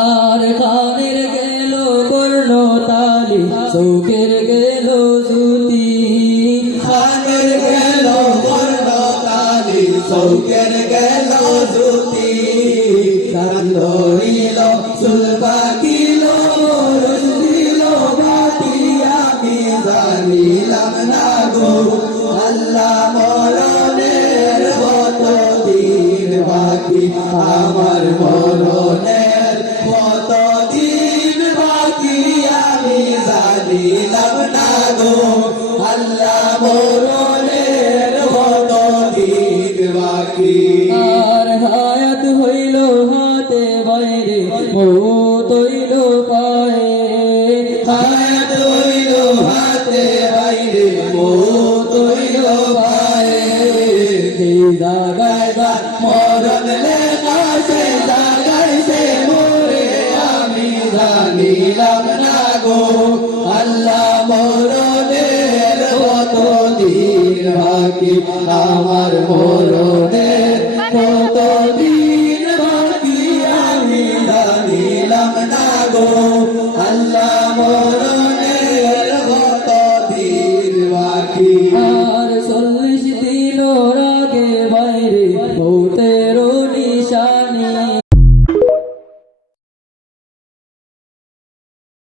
আর খানের গেল কর্ণ তালি চৌকের গেল জুতি খানের গেল কর্ণ তালি চৌকের গেল জুতি কান্দরিল চুল পাকিল রস দিল বাতি আমি জানিলাম না গো আল্লাহ মরণের কত দিন বাকি আমার মরণের কত দিন বাকি আমি জানিলাম না গো আল্লাহ মরণের কত দিন বাকি আর হায়াত হইল হাতে বাইরে মৌত হইল পায়ে হায়াত হইল হাতে বাইরে মৌত হইল পায়ে সেই জায়গায় মরণ লেখা সে জায়গায় সে মোরে আমি জানিলাম না গো আল্লাহ মরণের কত দিন বাকি আমার মরণের কত দিন বাকি আমি জানিলাম না গো